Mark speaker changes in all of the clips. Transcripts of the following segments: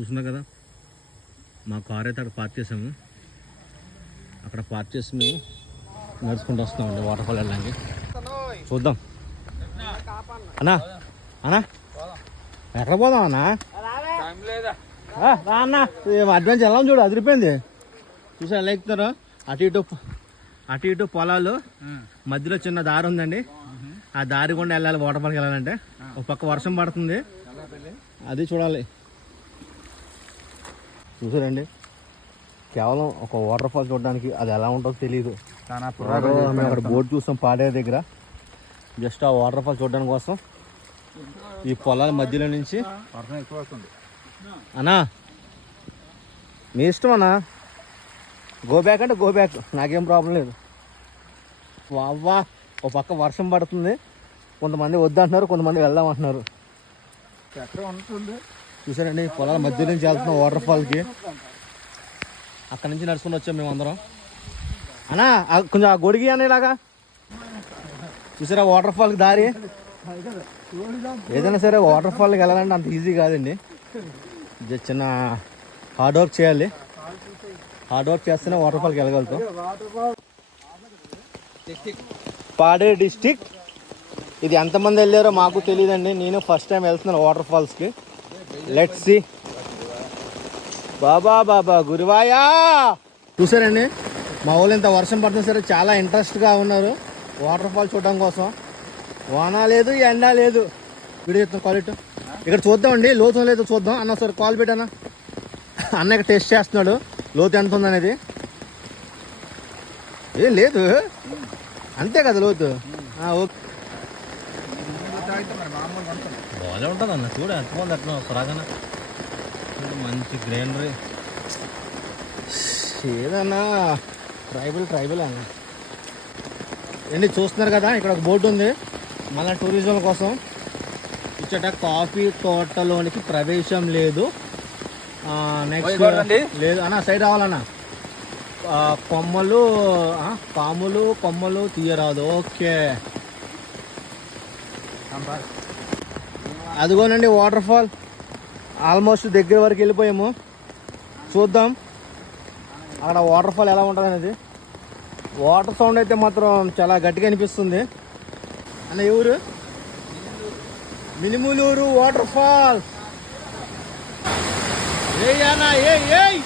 Speaker 1: చూస్తున్నాం కదా? మా కార్ అయితే అక్కడ పార్క్ చేసాము. అక్కడ పార్క్ చేసి మేము నడుచుకుంటూ వస్తున్నామండి వాటర్ ఫాల్ వెళ్ళడానికి. చూద్దాం. అన్నా అన్నా. ఎక్కడ పోదాం అన్నా? రా అన్న. అడ్వాన్స్ ఎలా చూడు అదిరిపోయింది. చూసా ఎలా ఎక్కుతారో అటు ఇటు అటు ఇటు పొలాలు మధ్యలో చిన్న దారి ఉందండి. ఆ దారి గుండా వెళ్ళాలి వాటర్ ఫాల్కి వెళ్ళాలంటే. ఒక పక్క వర్షం పడుతుంది. అది చూడాలి. చూసారండి? కేవలం ఒక వాటర్ ఫాల్ చూడడానికి అది ఎలా ఉంటుందో తెలియదు అక్కడ బోర్డు చూస్తాం పాడే దగ్గర. జస్ట్ ఆ వాటర్ ఫాల్ చూడడానికి కోసం. ఈ పొలాల మధ్యలో నుంచి. అన్నా మీ ఇష్టం అన్నా? గో బ్యాక్ అంటే గో బ్యాక్ నాకేం ప్రాబ్లం లేదు. వావ్వా ఒక పక్క వర్షం పడుతుంది. కొంతమంది వద్దంటున్నారు కొంతమంది వెళ్దాం అంటున్నారు.
Speaker 2: ఎక్కడ ఉంటుంది?
Speaker 1: చూసారండి పొలాల మధ్య నుంచి వెళ్తున్నాం వాటర్ ఫాల్కి అక్కడ నుంచి నడుచుకుని వచ్చాం మేము అందరం. అన్నా కొంచెం ఆ గొడిగి అన్న ఇలాగా. చూసారా వాటర్ ఫాల్కి దారి? ఏదైనా సరే వాటర్ ఫాల్కి వెళ్ళాలంటే అంత ఈజీ కాదండి. జస్ట్ చిన్న హార్డ్ వర్క్ చేయాలి. హార్డ్ వర్క్ చేస్తేనే వాటర్ ఫాల్కి వెళ్ళగలుగుతాం. పాడే డిస్టిక్ ఇది ఎంతమంది వెళ్ళారో మాకు తెలియదండి. నేను ఫస్ట్ టైం వెళ్తున్నాను వాటర్ ఫాల్స్కి లెట్ సి బాబా బాబా గురువాయా. చూసారండి? మా వాళ్ళు ఇంత వర్షం పడుతుంది సరే చాలా ఇంట్రెస్ట్గా ఉన్నారు. వాటర్ ఫాల్ చూడడం కోసం. వాన లేదు ఎండ లేదు. వీడియో చెప్తాం క్వాలిటీ ఇక్కడ చూద్దామండి లోతు లేదో చూద్దాం. అన్న సార్ కాల్ పెట్టానా? అన్న ఇక్కడ టెస్ట్ చేస్తున్నాడు. లోతు ఎంత ఉందనేది ఏం లేదు. అంతే కదా లోతు? ఓకే.
Speaker 2: మామూలుగా ఉంటుంది
Speaker 1: బాగానే ఉంటుంది అన్న. చూడ ఎంత బాగుంది అట్లా రాగానే. చూడు మంచి గ్రీనరీ ఏదన్నా? ట్రైబల్ ట్రైబల్ అన్న. ఏంటి చూస్తున్నారు కదా ఇక్కడ ఒక బోర్డు ఉంది. మళ్ళీ టూరిజం కోసం. ఇచ్చట కాఫీ తోటలోనికి ప్రవేశం లేదు. నెక్స్ట్. లేదు. అన్న సైడ్ రావాలన్న. కొమ్మలు పాములు కొమ్మలు తీయరాదు. ఓకే. అదిగోనండి వాటర్ ఫాల్ ఆల్మోస్ట్ దగ్గర వరకు వెళ్ళిపోయాము. చూద్దాం. అక్కడ వాటర్ ఫాల్ ఎలా ఉంటుంది అనేది వాటర్ సౌండ్ అయితే మాత్రం చాలా గట్టిగా అనిపిస్తుంది. అన్న ఎవరు మినిములూరు వాటర్ ఫాల్ ఏయ్ ఏయ్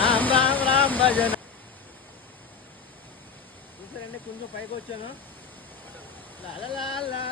Speaker 1: రామ్ రామ్ రామ్ భజన. చూసారండి కొంచెం పైకి వచ్చాను. లా లా లా.